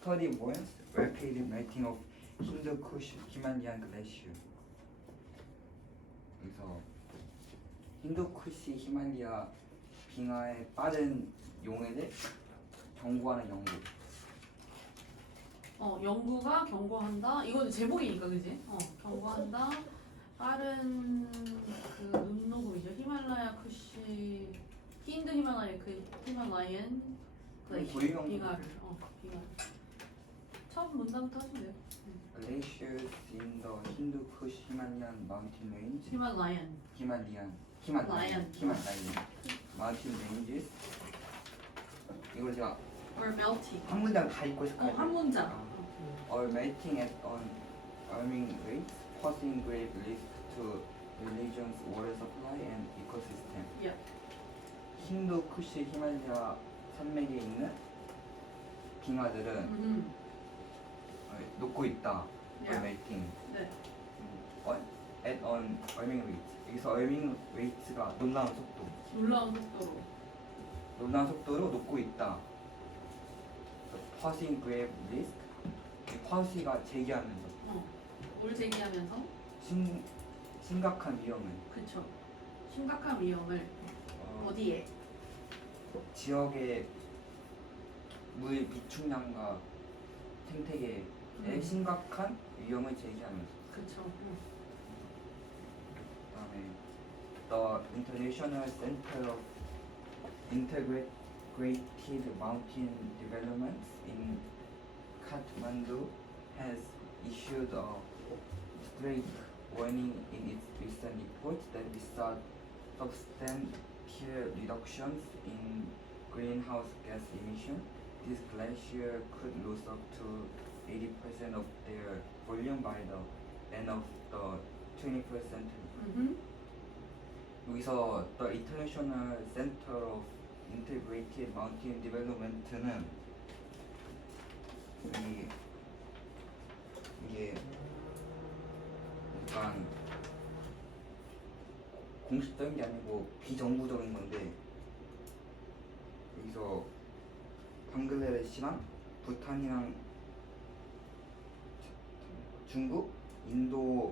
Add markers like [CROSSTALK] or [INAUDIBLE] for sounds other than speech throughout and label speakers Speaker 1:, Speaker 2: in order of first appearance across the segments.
Speaker 1: study warns rapid melting of Hindu Kush Himalayan glacier. 그래서 힌두 쿠시 히말리아 빙하의 빠른 용해를 경고하는 연구.
Speaker 2: 어, 연구가 경고한다. 이거는 제목이니까 그지? 어, 경고한다. 빠른 그 눈녹음이죠. 히말라야 쿠시 힌드 히말라야 그 히말라얀 그
Speaker 1: 고유명
Speaker 2: 빙하를 어, 빙하. 첫 문장부터 하시면 돼요.
Speaker 1: Glaciers in the Hindu Kush Himalayan mountain range.
Speaker 2: 히말라얀.
Speaker 1: 히말리안 히말라얀
Speaker 2: 히말라얀.
Speaker 1: 히말라얀 마운틴 레인지스 이걸 제가
Speaker 2: or melting.
Speaker 1: 한 문장 다 읽고
Speaker 2: 어,
Speaker 1: 싶어요.
Speaker 2: 한 문장.
Speaker 1: Or melting at an alarming rate, posing grave risk to region's water supply and ecosystem.
Speaker 2: Yeah.
Speaker 1: 힌두 쿠시 히말리아 산맥에 있는 빙하들은
Speaker 2: 음.
Speaker 1: 어, 녹고 있다. Or
Speaker 2: Yeah.
Speaker 1: melting.
Speaker 2: 네.
Speaker 1: 어, at an alarming rate. 여기서 alarming rate가 놀라운 속도.
Speaker 2: 놀라운 속도로.
Speaker 1: 놀라운 속도로 녹고 있다. 퍼싱 그랩 리스크. 퍼시가 제기하면서
Speaker 2: 어. 뭘 제기하면서
Speaker 1: 심, 심각한 위험을
Speaker 2: 그쵸. 심각한 위험을
Speaker 1: 어,
Speaker 2: 어디에?
Speaker 1: 지역의 물 비축량과 생태계 에
Speaker 2: 음.
Speaker 1: 심각한 위험을 제기하면서
Speaker 2: 그쵸. 음.
Speaker 1: 그다음에 The International Center of Integrated Mountain Developments in Kathmandu has issued a straight warning in its recent report that without substantial reductions in greenhouse gas emission, this glacier could lose up to 80% of their volume by the end of the 21st century.
Speaker 2: 음흠.
Speaker 1: 여기서 The International Center of Integrated Mountain Development는 이 이게 약간 공식적인 게 아니고 비정부적인 건데 여기서 방글라데시랑 부탄이랑 중국, 인도랑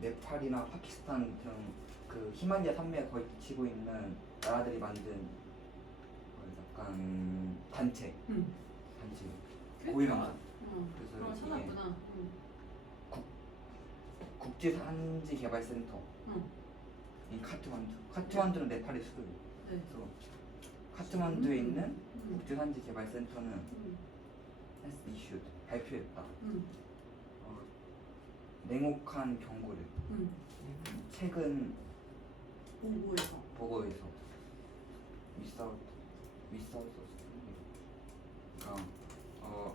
Speaker 1: 네팔이나 파키스탄 등 그 히말리아 산맥에 비치고 있는 나라들이 만든 어, 약간 단체,
Speaker 2: 음.
Speaker 1: 단체
Speaker 2: 꽤
Speaker 1: 고유명.
Speaker 2: 좋아. 응.
Speaker 1: 그래서
Speaker 2: 그럼
Speaker 1: 이게
Speaker 2: 찾았구나. 응.
Speaker 1: 국제산지 개발센터
Speaker 2: 응.
Speaker 1: 이 카트만두. 카트만두는 네팔의 수도예요.
Speaker 2: 네.
Speaker 1: 그래서 카트만두에
Speaker 2: 음.
Speaker 1: 있는
Speaker 2: 음.
Speaker 1: 국제산지 개발센터는
Speaker 2: 음.
Speaker 1: has issued 발표했다.
Speaker 2: 음.
Speaker 1: 어, 냉혹한 경고를
Speaker 2: 음.
Speaker 1: 최근
Speaker 2: 공부해서.
Speaker 1: 보고에서 without without 그러니까 어,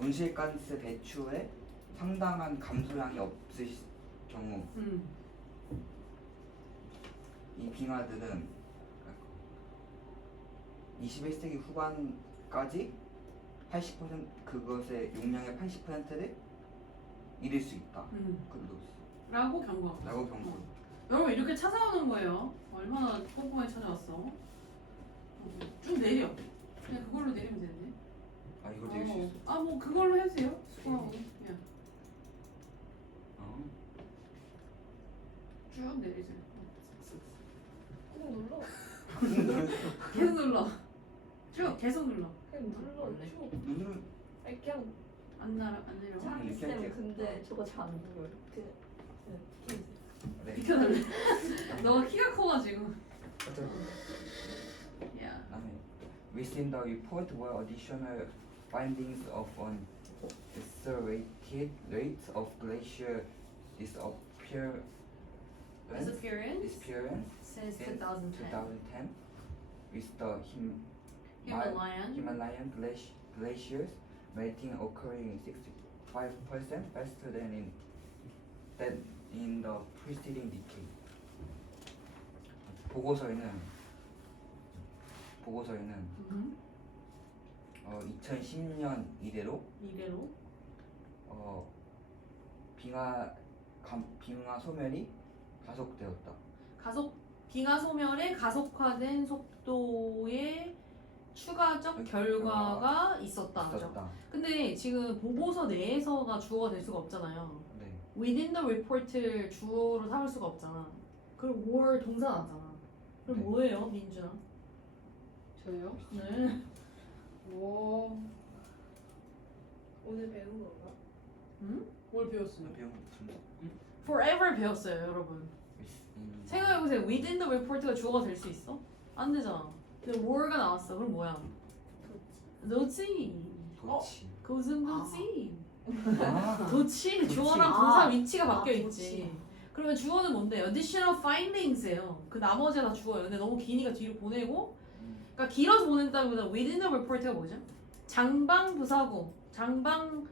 Speaker 1: 온실가스 배출에 상당한 감소량이 없을 경우
Speaker 2: 음.
Speaker 1: 이 빙하들은 21세기 후반까지 80% 그것의 용량의 80%를 잃을 수 있다.
Speaker 2: 음.
Speaker 1: 그리고
Speaker 2: 라고 경고하고.
Speaker 1: 라고 경고.
Speaker 2: 여러분 이렇게 찾아오는 거예요. 얼마나 꼼꼼하게 찾아왔어. 어, 쭉 내려. 그냥 그걸로 내리면 되는데.
Speaker 1: 아 이걸 내릴 수 있어.
Speaker 2: 아 뭐 그걸로 해주세요. 수고하고. 그냥
Speaker 1: 어.
Speaker 2: 쭉 내리세요.
Speaker 3: 꾹 눌러. [LAUGHS]
Speaker 2: 계속 눌러. 쭉 계속 눌러.
Speaker 3: 그냥 눌러. 쭉.
Speaker 1: 눈을
Speaker 3: 아니 그냥
Speaker 2: 안 날아 안 내려.
Speaker 1: 참.
Speaker 3: 차기
Speaker 1: 이렇게
Speaker 3: 쌤
Speaker 1: 할게요.
Speaker 3: 근데 저거 잘 안 눌러 이렇게. 네.
Speaker 1: 네.
Speaker 2: 비켜달래. 너 키가 커가지고. 야.
Speaker 1: 다음에 within the report were additional findings of an accelerated rate of glacier disappearance
Speaker 2: Disappearance
Speaker 1: disappearance
Speaker 2: since
Speaker 1: in
Speaker 2: 2010.
Speaker 1: 2010 with the Him
Speaker 2: Himalayan.
Speaker 1: Himalayan glaci- glaciers melting occurring 65% faster than in than in the preceding decade. 보고서에는 보고서에는
Speaker 2: 음.
Speaker 1: 어, 2010년 이래로
Speaker 2: 이대로.
Speaker 1: 어, 빙하 감, 빙하 소멸이 가속되었다.
Speaker 2: 가속 빙하 소멸의 가속화된 속도의 추가적 결과가 있었다죠.
Speaker 1: 있었다.
Speaker 2: 근데 지금 보고서 내에서가 주어가 될 수가 없잖아요.
Speaker 1: 네.
Speaker 2: within the report를 주어로 삼을 수가 없잖아. 그럼 were 동사 나잖아. 그럼
Speaker 1: 네.
Speaker 2: 뭐예요, 민준아?
Speaker 4: 저요?
Speaker 2: 네.
Speaker 4: 오, [LAUGHS]
Speaker 3: 오늘 배운 건가?
Speaker 2: 응?
Speaker 4: 뭘 배웠어요?
Speaker 1: 배운 무슨
Speaker 2: forever 배웠어요, 여러분.
Speaker 1: 음,
Speaker 2: 생각해보세요. within the report가 주어가 될 수 있어? 안 되잖아. 근데 were가 나왔어. 그럼 뭐야? 도치.
Speaker 1: 도치.
Speaker 2: 그 무슨 도치?
Speaker 1: 아.
Speaker 2: 도치. 주어랑
Speaker 3: 아.
Speaker 2: 동사 위치가 바뀌어
Speaker 3: 아,
Speaker 2: 있지.
Speaker 3: 도치.
Speaker 2: 그러면 주어는 뭔데? additional findings예요. 그 나머지가 다 주어예요. 근데 너무 기니까 뒤로 보내고
Speaker 1: 음,
Speaker 2: 그러니까 길어서 보낸다기보다 within the report가 뭐죠? 장방 부사구, 장방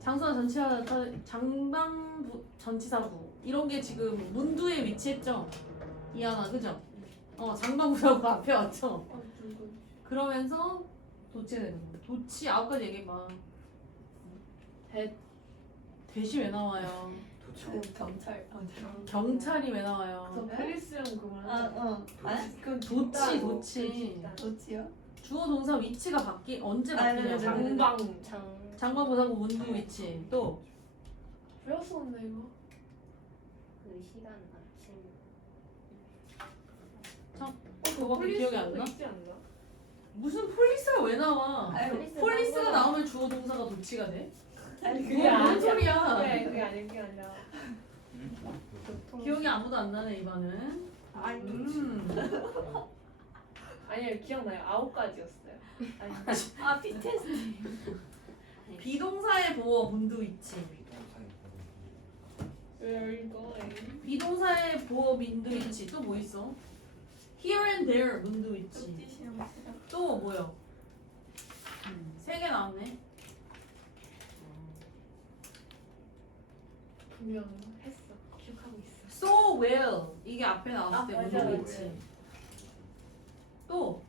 Speaker 2: 장소나 전치사 장방 부, 전치사구 이런 게 지금 문두에 위치했죠. 이하나 그죠? 어 장방 부사구 앞에 왔죠. 그러면서 도치가 되는 거예요. 도치 아홉 가지 얘기해봐.
Speaker 3: 대
Speaker 2: 대시 왜 나와요?
Speaker 1: 도치.
Speaker 3: 그 경찰. 아,
Speaker 2: 경찰이 왜 나와요?
Speaker 4: 저 페리스랑 그만.
Speaker 3: 아 어. 아 그건
Speaker 2: 도치 도치
Speaker 3: 도치요?
Speaker 2: 주어 동사 위치가 바뀌 언제
Speaker 3: 아, 네. 네, 네, 네.
Speaker 4: 장방.
Speaker 3: 장.
Speaker 2: 장방 부사구 문두 위치 또
Speaker 3: 배웠었는데 이거.
Speaker 5: 그 시간 아침
Speaker 2: 그거밖에 기억이 안 나?
Speaker 4: 있지 않나?
Speaker 2: 무슨 폴리스가 왜 나와?
Speaker 3: 아니,
Speaker 5: 폴리스
Speaker 2: 폴리스가 나오면 주어 동사가 도치가 돼?
Speaker 3: 아니
Speaker 2: 그게 무슨
Speaker 3: 아니야.
Speaker 2: 소리야?
Speaker 4: 네, 그게 아니 그게 아니라.
Speaker 2: 기억이 아무도 안 나네 이반은.
Speaker 3: 아니.
Speaker 2: 음. [LAUGHS]
Speaker 4: 아니요 기억나요. 아홉 가지였어요. 아니
Speaker 3: 아 BTS. [LAUGHS]
Speaker 2: 비동사의 보어 문두 위치.
Speaker 4: where are you going?
Speaker 2: 비동사의 보어 문두 위치 또 뭐 있어? Here and there 문두 위치. 또 뭐요? 세개 나왔네.
Speaker 4: 분명 했어. 기억하고 있어.
Speaker 2: So well 이게 앞에 나왔을
Speaker 3: 아,
Speaker 2: 때
Speaker 3: 맞아,
Speaker 2: 문두
Speaker 1: 맞아.
Speaker 2: 위치. 또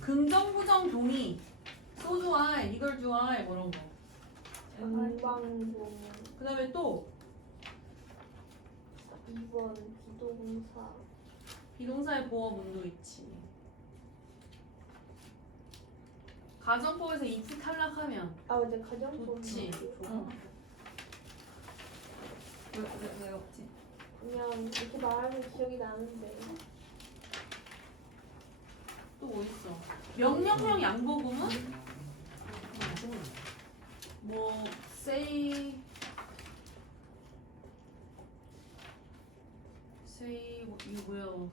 Speaker 2: 긍정 부정 동의. so 좋아해 이걸 좋아해 뭐 이런 거.
Speaker 6: 전방공
Speaker 2: 그다음에 또
Speaker 6: 2번 비동사
Speaker 2: 비동사의 보어 문도 위치. 가정법에서 if 탈락하면
Speaker 6: 아 근데 가정법
Speaker 2: 좋지. 어.
Speaker 3: 왜왜 없지?
Speaker 6: 그냥 이렇게 말하면 기억이 나는데
Speaker 2: 또 뭐 있어? 명령형 양보구문? 뭐 say say what you will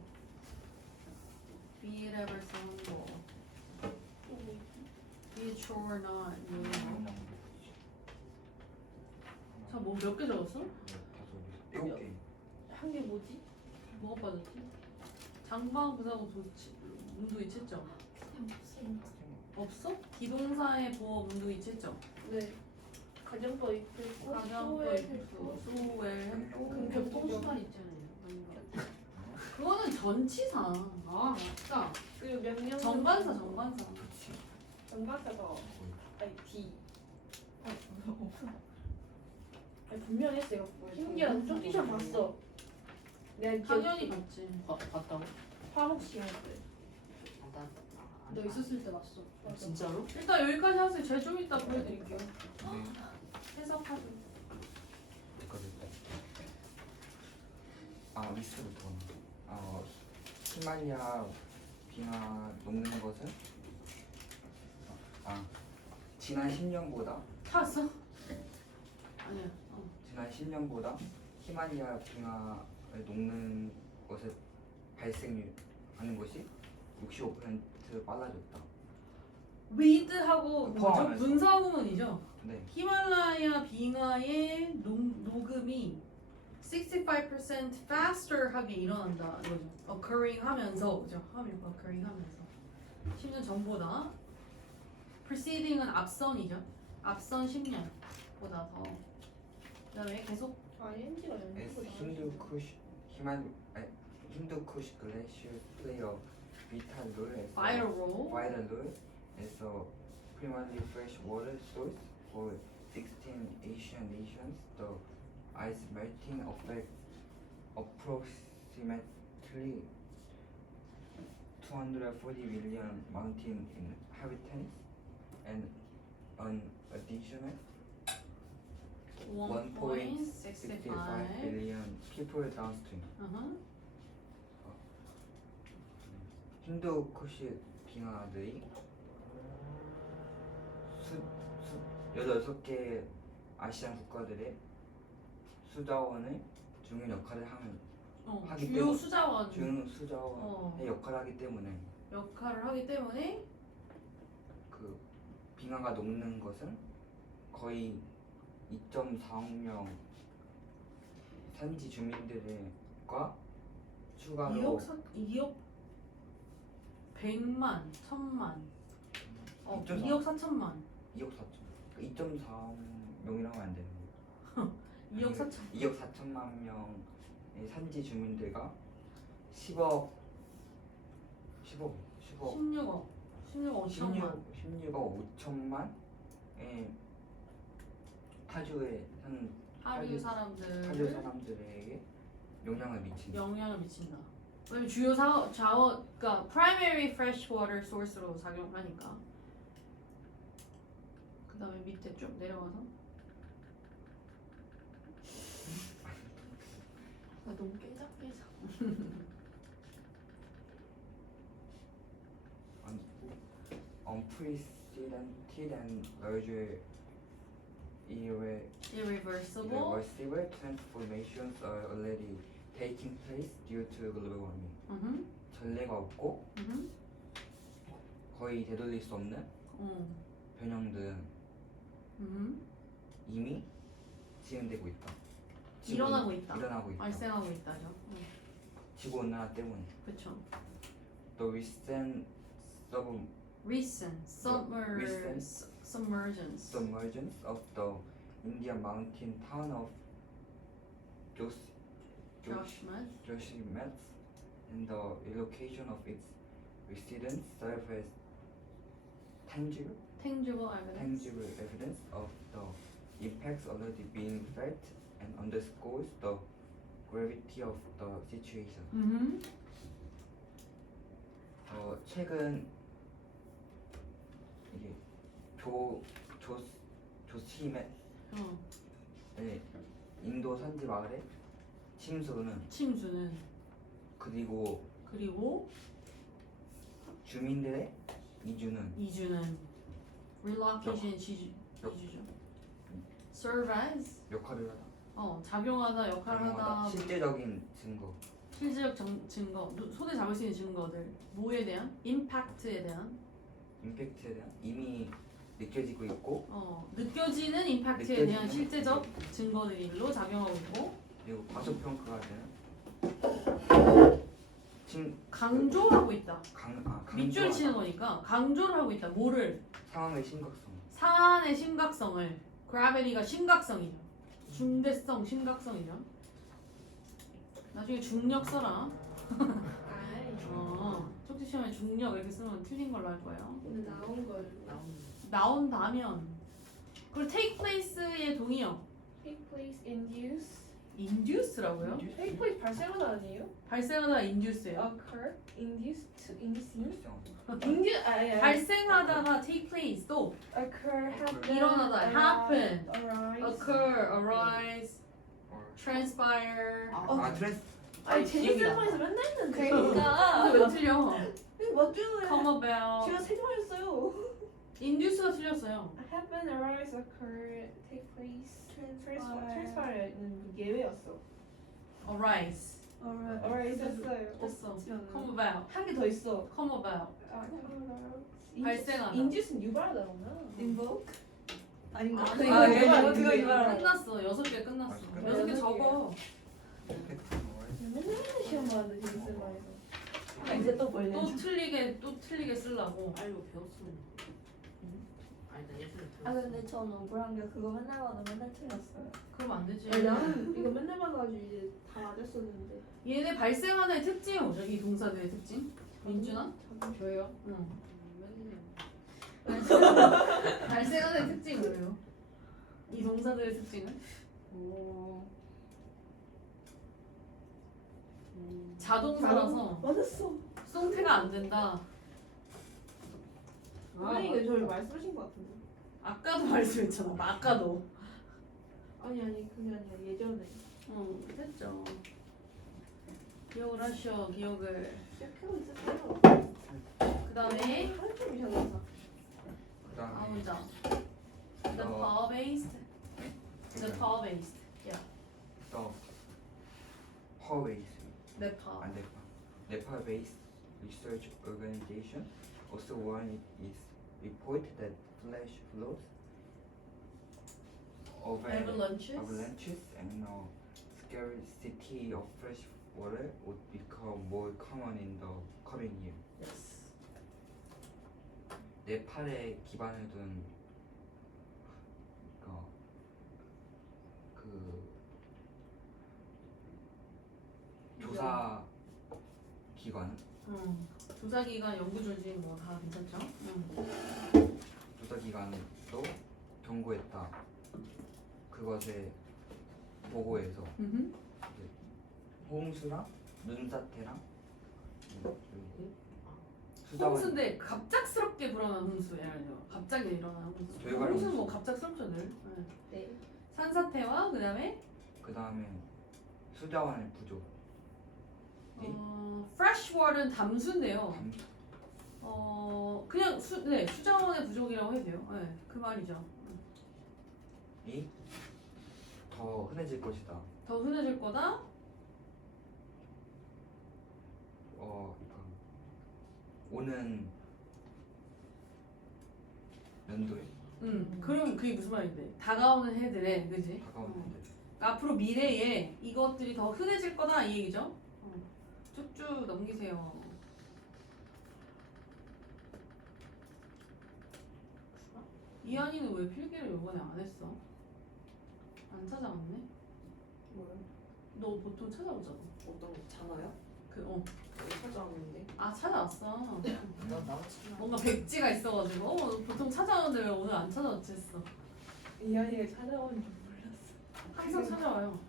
Speaker 2: be it ever so true or not 뭐 이런 거. 자, 뭐 몇 개 적었어?
Speaker 1: 일곱 개.
Speaker 3: 한게 뭐지?
Speaker 2: 뭐가 빠졌지? 장방 부사고 도치 문도 위치했죠? 없어? 비동사의 보어 문도 위치했죠?
Speaker 3: 네. 가정법 있고
Speaker 2: 가정법 있고 소웰 했고
Speaker 3: 그럼
Speaker 4: 교통수단 있잖아요. 아닌가?
Speaker 2: 그거는 전치사
Speaker 4: 아 맞다.
Speaker 3: 그리고 명령.
Speaker 2: 정관사 정관사
Speaker 3: 정관사가 아니 D. 아. 아니 분명히 했어요. 신기한 쇼티션 봤어. 내가 기억.
Speaker 2: 당연히 봤지
Speaker 4: 봐- 봤다고?
Speaker 3: 화목 시간 때.
Speaker 4: 너 있었을 때 봤어.
Speaker 3: 맞아.
Speaker 4: 진짜로?
Speaker 2: 일단 여기까지 하세요 제가 좀 이따 보여드릴게요
Speaker 1: 네.
Speaker 2: 해석하고
Speaker 1: 여기까지. 아 미스부터. 어 히말리아 빙하 녹는 것은 아 지난 10년보다
Speaker 2: 찾았어? 아니야 어.
Speaker 1: 지난 10년보다 히말리아 빙하를 녹는 것의 발생률 하는 것이 65% 빨라졌다.
Speaker 2: with하고 뭐죠?
Speaker 1: 포함하면서.
Speaker 2: 분사구문이죠
Speaker 1: 네.
Speaker 2: 히말라야 빙하의 녹, 녹음이 65% faster 하게 일어난다 이거죠. occurring 하면서 그죠? 하면 occurring 하면서 10년 전보다 preceding은 앞선이죠. 앞선 10년보다 더. 그다음에 계속
Speaker 3: 아 NG가
Speaker 1: As
Speaker 3: 연습을
Speaker 1: 힌두 쿠시 히말 아니 힌두 쿠시 글래시어 플레이어 vital role as
Speaker 2: vital
Speaker 1: a role. as a primarily fresh water source for 16 Asian nations. The ice melting affects approximately 240 million mountain inhabitants and an additional 1.65
Speaker 2: 1.65
Speaker 1: billion people downstream.
Speaker 2: 어허.
Speaker 1: 힌두 쿠시 빙하들이 수, 수, 16개 아시안 국가들의 수자원을 중요한 역할을 하는
Speaker 2: 어,
Speaker 1: 하기
Speaker 2: 주요
Speaker 1: 때문에-
Speaker 2: 수자원
Speaker 1: 중요한 수자원의
Speaker 2: 어,
Speaker 1: 역할을 하기 때문에
Speaker 2: 역할을 하기 때문에
Speaker 1: 그 빙하가 녹는 것은 거의 2.4억 명 산지 주민들과 추가로
Speaker 2: 2억 4, 2억 100만, 1000만. 어,
Speaker 1: 2.4.
Speaker 2: 2억 4천만.
Speaker 1: 2억 4천. 2.4억 명이라고 하면 안 되는 거예요.
Speaker 2: 2억 4천.
Speaker 1: 2억 4천만 명의 산지 주민들과 10억 10억 10억.
Speaker 2: 16억 16억 5천만
Speaker 1: 16, 16억 5천만의 타주의 한
Speaker 2: 하류
Speaker 1: 타주
Speaker 2: 사람들
Speaker 1: 사람들에게 영향을 미친다.
Speaker 2: 영향을 미친다. 왜냐면 주요 사, 자원, 그러니까 primary freshwater source로 작용하니까. 그 다음에 밑에 쭉 내려가서
Speaker 4: 나 너무 깨작깨작.
Speaker 1: Unprecedented and larger irre-
Speaker 2: irreversible.
Speaker 1: irreversible transformations are already taking place due to global warming.
Speaker 2: 음,
Speaker 1: 전례가 없고
Speaker 2: 음,
Speaker 1: 거의 되돌릴 수 없는
Speaker 2: 어,
Speaker 1: 변형들은
Speaker 2: 음,
Speaker 1: 이미 진행되고 있다. 지구-
Speaker 2: 일어나고 있다.
Speaker 1: 일어나고 있다.
Speaker 2: 발생하고 있다죠. 응,
Speaker 1: 지구 온난화 때문에.
Speaker 2: 그렇죠.
Speaker 1: The recent sub
Speaker 2: Recent submer
Speaker 1: recent
Speaker 2: s- submergence.
Speaker 1: submergence of the Indian mountain town of Jos
Speaker 2: Josh Mudd.
Speaker 1: Joshimet and the relocation of its residents serve as tangible,
Speaker 2: Tangible evidence.
Speaker 1: tangible evidence of the impacts already being felt and underscores the gravity of the situation.
Speaker 2: 음,
Speaker 1: 어, 최근 이게 조 조 조시멧의
Speaker 2: 어,
Speaker 1: 인도 산지 마을의 침수는
Speaker 2: 침수는
Speaker 1: 그리고
Speaker 2: 그리고
Speaker 1: 주민들의 이주는
Speaker 2: 이주는 relocation 지주
Speaker 1: 역-
Speaker 2: 이주죠. serve as
Speaker 1: 역할을 하다.
Speaker 2: 어 작용하다 역할을
Speaker 1: 작용하다.
Speaker 2: 하다
Speaker 1: 실제적인 증거.
Speaker 2: 실질적 정, 증거 누- 손에 잡을 수 있는 증거들 뭐에 대한 임팩트에 대한
Speaker 1: 임팩트에 대한 이미 느껴지고 있고
Speaker 2: 어 느껴지는 임팩트에
Speaker 1: 느껴지는
Speaker 2: 대한 실제적 증거들로 작용하고 있고
Speaker 1: 그리고 과소 평가가 되는 침
Speaker 2: 강조하고 있다.
Speaker 1: 강, 아,
Speaker 2: 밑줄
Speaker 1: 강조하다.
Speaker 2: 치는 거니까 강조를 하고 있다. 뭐를
Speaker 1: 상황의 심각성.
Speaker 2: 사안의 심각성을 gravity가 심각성이죠. 중대성 심각성이죠. 나중에 중력 써라. [LAUGHS] 어, 시험에 중력 이렇게 쓰면 틀린 걸로 할 거예요.
Speaker 3: 오늘 나온 걸
Speaker 4: 나오는.
Speaker 2: 나온다면 그리고 take place의 동의어
Speaker 3: take place induce
Speaker 2: induce라고요?
Speaker 3: take place 발생하다 아니에요?
Speaker 2: 발생하다 induce예요.
Speaker 3: occur induce to induce induce 아니 아니
Speaker 2: 발생하다가 take place 또
Speaker 3: occur happen
Speaker 2: 일어나다, happen,
Speaker 3: arise
Speaker 2: occur, arise, transpire.
Speaker 4: 아,
Speaker 1: 아 트랜스
Speaker 3: 아니
Speaker 2: 나.
Speaker 3: 제니스에서 맨날 했는데
Speaker 2: 그러니까 왜 틀려?
Speaker 3: 맞잖아요
Speaker 2: come about.
Speaker 3: 제가 세 번 했어요
Speaker 2: induce가 틀렸어요.
Speaker 3: happen arise occur take place transpire transpire는 예외였어
Speaker 2: arise.
Speaker 3: arise 했어요
Speaker 2: 됐어. come about.
Speaker 3: 한 개 더 있어
Speaker 2: come about.
Speaker 3: 아,
Speaker 2: 발생하다.
Speaker 3: induce는 유발하다구나
Speaker 6: invoke 아닌가?
Speaker 2: 아,
Speaker 3: 그거
Speaker 2: 아,
Speaker 3: 유발,
Speaker 2: 이거
Speaker 3: 그거.
Speaker 2: 끝났어. 여섯 개 끝났어.
Speaker 1: 아,
Speaker 2: 여섯 개
Speaker 3: 여섯
Speaker 2: 적어.
Speaker 3: 맨날 시험 봤는데 제니스에서
Speaker 6: 아, 이제 또뭘
Speaker 2: 또? 틀리게 또 틀리게 쓰려고.
Speaker 4: 알고 배웠으면. 응? 아니 나 예전에 배웠어.
Speaker 6: 아 근데 저는 억울한 게 그거 맨날 봐도 맨날 틀렸어요.
Speaker 2: 그러면 안 되지.
Speaker 3: 아니 나는 이거 맨날 봐가지고 이제 다 맞았었는데
Speaker 2: 얘네 발생하는 특징이 뭐죠? 이 동사들의 특징? 민준아?
Speaker 4: 저요?
Speaker 2: 응.
Speaker 4: 음,
Speaker 2: 발생하는 특징이 뭐예요? 이 동사들의 특징은?
Speaker 4: 오. 음.
Speaker 2: 자동사라서
Speaker 3: 맞았어
Speaker 2: 송태가 안 된다.
Speaker 3: 선생님이 저를 말씀하신 것 같은데.
Speaker 2: 아까도 [LAUGHS] 말씀했잖아. 아까도.
Speaker 3: 아니 아니 그게 아니라 예전에.
Speaker 2: 응, 됐죠. 기억을 하셔, 기억을.
Speaker 3: 시작하고 있었어요.
Speaker 2: 그 다음에
Speaker 3: 하루 종일 적었어.
Speaker 1: 그 다음에
Speaker 2: 아문장. The
Speaker 1: 어.
Speaker 2: power based. The power based. Yeah.
Speaker 1: 더 퍼웨이스
Speaker 2: Nepal.
Speaker 1: 안 네파 Nepal based research organization also warned it is report that flash floods over
Speaker 2: Avalanches.
Speaker 1: avalanches and uh, scarcity of fresh water would become more common in the coming year.
Speaker 2: Yes.
Speaker 1: 네팔에 기반을 둔 조사 기관
Speaker 2: 응. 조사기관, 연구조직 뭐 다 괜찮죠? 응.
Speaker 1: 조사 기관도 경고했다. 그것에 보고에서
Speaker 2: 음흠.
Speaker 1: 홍수랑 눈사태랑 음, 그리고 수자원
Speaker 2: 홍수인데 갑작스럽게 불어난 홍수 예를 들어 갑자기 일어나는 홍수
Speaker 1: 되게
Speaker 2: 홍수는 뭐. 갑작스럽죠 늘 네.
Speaker 3: 네.
Speaker 2: 산사태와 그 다음에
Speaker 1: 그 다음에 수자원의 부족 네.
Speaker 2: 어, fresh water는 담수인데요.
Speaker 1: 담-
Speaker 2: 어 그냥 수, 네, 수자원의 부족이라고 해도 돼요. 네, 그 말이죠.
Speaker 1: 이? 더 흔해질 것이다.
Speaker 2: 더 흔해질 거다?
Speaker 1: 어, 오는 연도에.
Speaker 2: 음 그럼 그게 무슨 말인데? 다가오는 해들에 그지?
Speaker 1: 다가오는
Speaker 2: 어. 앞으로 미래에 이것들이 더 흔해질 거다 이 얘기죠? 어. 쭉쭉 넘기세요 이한이는 왜 필기를 요번에 안 했어? 안 찾아왔네?
Speaker 3: 뭐요?
Speaker 2: 너 보통 찾아오잖아
Speaker 4: 어떤 거 자나요?
Speaker 2: 그, 어.
Speaker 4: 찾아왔는데
Speaker 2: 아 찾아왔어 [LAUGHS]
Speaker 4: 나 나왔지
Speaker 2: 뭔가 백지가 있어가지고 어, 보통 찾아오는데 왜 오늘 안 찾아왔지 했어
Speaker 3: 이한이가 찾아오는 줄 몰랐어.
Speaker 2: 항상 찾아와요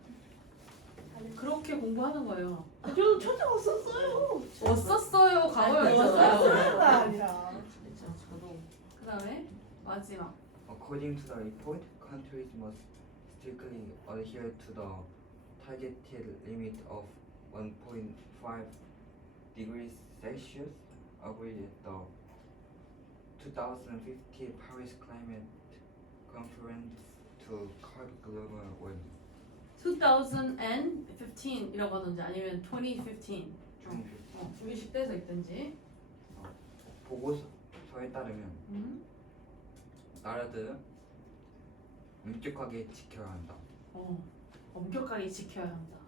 Speaker 2: 그렇게 공부하는 거예요
Speaker 3: 저도 찾아왔었어요.
Speaker 2: 왔었어요 가오요 있잖아요
Speaker 3: 왔었어요가 아니라.
Speaker 4: 진짜 저도
Speaker 2: 그 다음에 마지막
Speaker 1: According to the report, countries must strictly adhere to the targeted limit of 1.5 degrees Celsius agreed at the 2050 Paris Climate Conference to curb global warming.
Speaker 2: 2015 이라고 하든지 아니면
Speaker 1: 2015중
Speaker 2: 어, 주기식 떼서 있든지
Speaker 1: 보고서에 따르면
Speaker 2: 음?
Speaker 1: 나라들은 엄격하게 지켜야 한다.
Speaker 2: 어, 엄격하게 지켜야 한다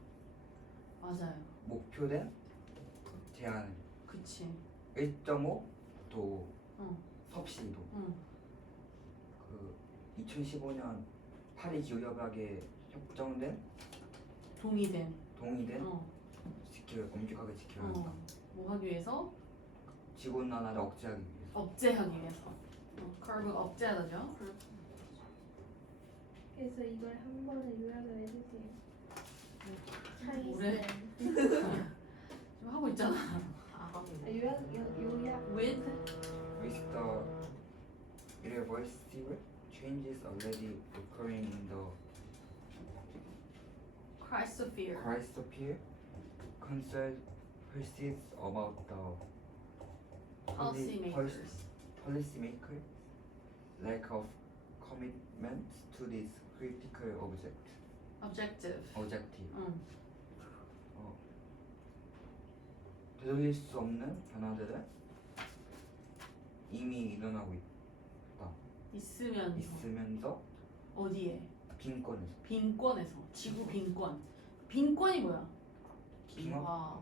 Speaker 2: 맞아요
Speaker 1: 목표된 제한
Speaker 2: 그치
Speaker 1: 1.5도
Speaker 2: 어.
Speaker 1: 섭씨도
Speaker 2: 응.
Speaker 1: 그 2015년 파리 기후협약에 협정된?
Speaker 2: 동의된.
Speaker 1: 동의된?
Speaker 2: 어,
Speaker 1: 지켜 엄격하게 지켜야 한다.
Speaker 2: 어, 뭐 하기 위해서?
Speaker 1: 지구 온 난화를 억제하기 위해서.
Speaker 2: 억제하기 위해서. 어, 커브 억제하다죠.
Speaker 3: 그래서 이걸 한 번에 요약을 해주세요. 차이슨. [LAUGHS]
Speaker 2: 지금 하고 있잖아.
Speaker 3: 아, 요약 요, 요약.
Speaker 2: with?
Speaker 1: With the irreversible changes already occurring in the
Speaker 2: Christosphere
Speaker 1: cryosphere, concern persists about the
Speaker 2: policy
Speaker 1: poli-
Speaker 2: makers
Speaker 1: policymaker lack of commitment to this critical object
Speaker 2: objective
Speaker 1: objective
Speaker 2: 응.
Speaker 1: 되돌릴 수 없는 변화들은 이미 일어나고 있,
Speaker 2: 있으면서
Speaker 1: 있으면서
Speaker 2: 어디에
Speaker 1: 빈권에서
Speaker 2: 빈권에서 지구 빈권 빈권이 뭐야
Speaker 1: 빙하
Speaker 2: 와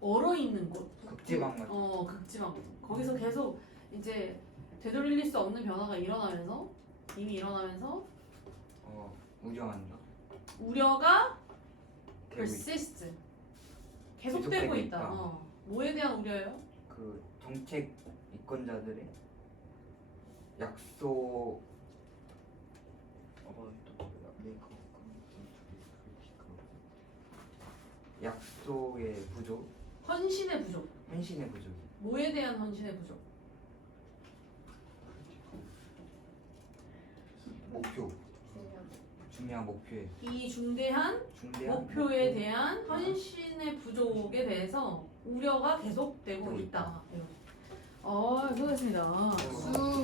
Speaker 2: 얼어 있는 곳
Speaker 1: 극지방 같은
Speaker 2: 어 극지방 거기서 계속 이제 되돌릴 수 없는 변화가 일어나면서 이미 일어나면서
Speaker 1: 어 우려한다
Speaker 2: 우려가
Speaker 1: 되고 있,
Speaker 2: persist 계속되고
Speaker 1: 계속되고
Speaker 2: 있다.
Speaker 1: 있다.
Speaker 2: 어. 뭐에 대한 우려예요?
Speaker 1: 그 정책 이권자들의 약속 어, 또? Make of commitment to this critical- 약속의 부족
Speaker 2: 헌신의 부족.
Speaker 1: 헌신의 부족.
Speaker 2: 뭐에 대한 헌신의 부족?
Speaker 1: 목표. 중요한 목표에
Speaker 2: 이 중대한
Speaker 1: 중대한
Speaker 2: 목표에 대한 헌신의 부족에 대해서 우려가 계속되고 있다. 어, 수고했습니다.
Speaker 1: 어.
Speaker 2: 수